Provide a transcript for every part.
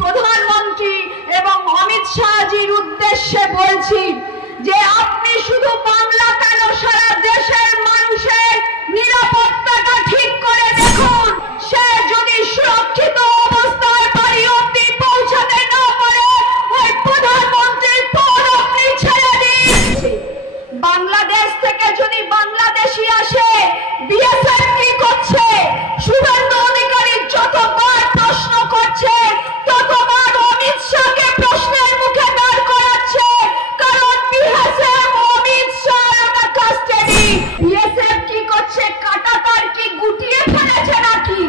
প্রধানমন্ত্রী এবং অমিত শাহজির উদ্দেশ্যে বলছি যে আপনি শুধু বাংলা কেন সারা দেশের মানুষের নিরাপত্তাটা ঠিক করে দেখুন। সে যদি সুরক্ষিত অবস্থায় বাড়ি অবধি পৌঁছাতে না পারে ওই প্রধানমন্ত্রীর পদ আপনি ছেড়ে দিন। বাংলাদেশ থেকে যদি বাংলাদেশি আসে বিএসএফ কি করছে? শুভেন্দু অধিকারী যতবার প্রশ্ন করছে ততবার অমিত শাহকে প্রশ্নের মুখে দাঁড় করাচ্ছে, কারণ বিএসএফ অমিত শাহর কাস্টাডি। বিএসএফ কি করছে? কাঁটাতার কি গুটিয়ে ফেলেছে নাকি?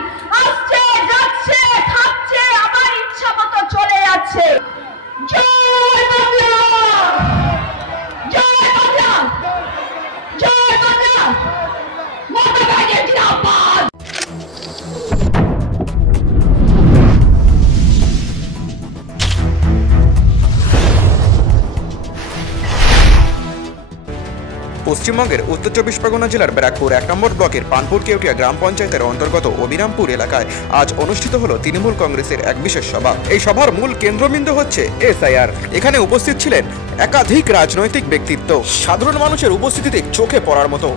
আসছে যাচ্ছে থাকছে আমার ইচ্ছা মতো চলে যাচ্ছে। জয় বাংলা, জয় বাংলা, জয় বাংলা, মমতা ব্যানার্জি জিন্দাবাদ। পশ্চিমবঙ্গের উত্তর 24 পরগনা জেলার ব্যারাকপুর 1 নম্বর ব্লকের পানপুর কেউটিয়া গ্রাম পঞ্চায়েতের অন্তর্গত অবিরামপুর এলাকায় আজ অনুষ্ঠিত হলো তৃণমূল কংগ্রেসের এক বিশেষ সভা। এই সভার মূল কেন্দ্রবিন্দু হচ্ছে এসআইআর। এখানে উপস্থিত ছিলেন একাধিক রাজনৈতিক ব্যক্তিত্ব। সাধারণ মানুষের উপস্থিতিতে চোখে পড়ার মতো।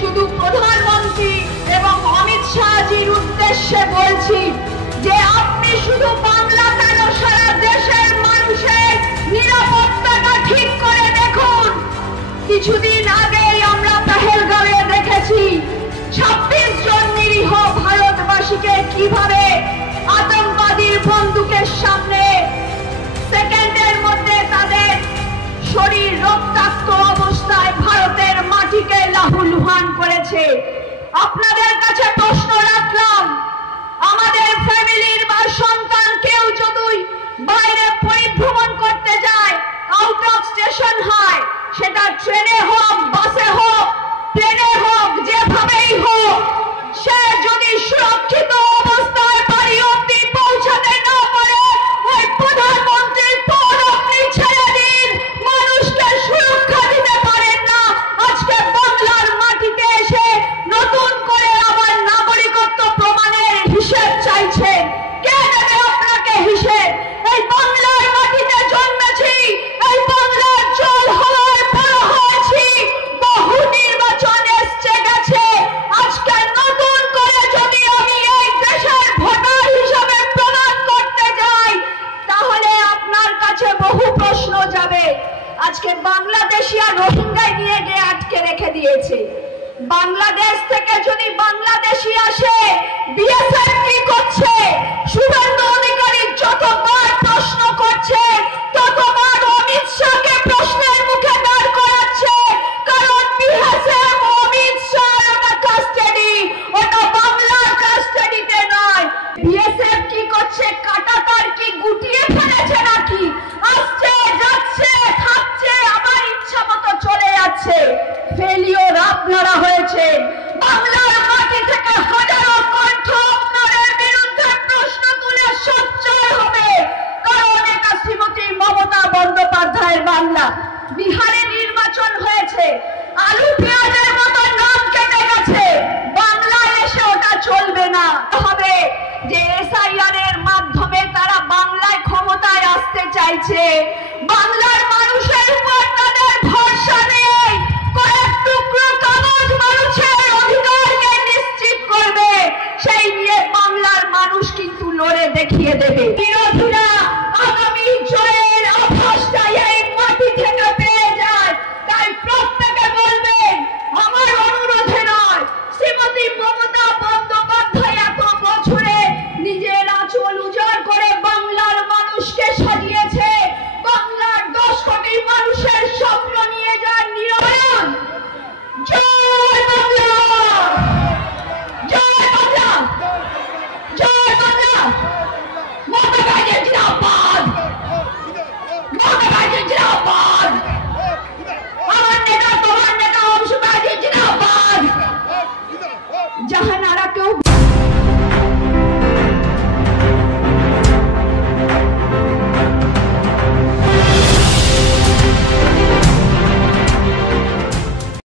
শুধু প্রধানমন্ত্রী এবং অমিত শাহজির উদ্দেশ্যে বলছি যে আপনি শুধু বাংলা কেন সারা দেশের মানুষের নিরাপত্তাটা ঠিক করে দেখুন। কিছুদিন আগেই আমরা পেহেলগাঁওয়ে দেখেছি 26 জন নিরীহ ভারতবাসীকে কিভাবে আতঙ্কবাদীর বন্দুকের সামনে সেকেন্ডের মধ্যে তাদের শরীর রক্তাক্ত অবস্থায় ভারতের মাটিকে লাহুলুহান করেছে। আপনাদের কাছে প্রশ্ন রাখলাম, আমাদের ফ্যামিলির বা সন্তান কেউ যদি বাইরে পরিভ্রমণ করতে যায়, আউট অফ স্টেশন হয়, সেটা ট্রেনে হোক, বাসে হোক, প্লেনে হোক, যেভাবেই হোক, সে যদি সুরক্ষিত অবস্থায় বাড়ি অবধি পৌঁছাতে না পারে ওই প্রধানমন্ত্রীর পদ আপনি ছেড়ে দিন। মানুষকে সুরক্ষা দিতে পারেন না, আজকে বাংলার মাটিতে এসে নতুন করে আবার নাগরিকত্ব প্রমাণের হিসেব চাইছেন। কে দেবে আপনাকে হিসেব? এই বাংলার মাটিতে জন্মেছি, এই বাংলার জল হওয়ায় বড় হয়েছি, বহু নির্বাচন এসছে গেছে। আজকে নতুন করে যদি আমি এই দেশের ভোটার হিসাবে প্রমাণ করতে যাই তাহলে আপনার কাছে বহু প্রশ্ন যাবে। আজকে বাংলাদেশি আর রোহিঙ্গায় নিয়ে গিয়ে আটকে রেখে দিয়েছে। বাংলাদেশ থেকে যদি বাংলাদেশি আসে বিএসএফ কি করছে? শুভেন্দু অধিকারী যতবার প্রশ্ন করছে ততবার অমিত শাহকে প্রশ্নের মুখে দাঁড় করাচ্ছে, কারণ বিএসএফ অমিত শাহর কাস্টাডি, ওটা বাংলার কাস্টাডিতে নয়। বিএসএফ কি করছে? কাঁটাতার কি গুটিয়ে ফেলেছে নাকি? আসছে যাচ্ছে থাকছে আমার ইচ্ছা মতো চলে যাচ্ছে। ফেলিওর আপনারা হয়েছে। বাংলার মাটি থেকে হাজারো কণ্ঠ আপনাদের বিরুদ্ধে প্রশ্ন তুলে সোচ্চার হবে, কারণ এটা শ্রীমতী মমতা বন্দ্যোপাধ্যায়ের বাংলা। বিহারে নির্বাচন হয়েছে, আলু পেঁয়াজের মতো নাম কেটে গেছে, বাংলায় এসে ওটা চলবে না। হবে যে এসআইআর এর মাধ্যমে তারা বাংলায় ক্ষমতায় আসতে চাইছে। বাংলার মানুষের উপর তাদের ভরসা নেই। কয়েক টুকরো কাগজ মানুষের অধিকারকে নিশ্চিত করবে, সেই নিয়ে বাংলার মানুষ কিন্তু লড়ে দেখিয়ে দেবে।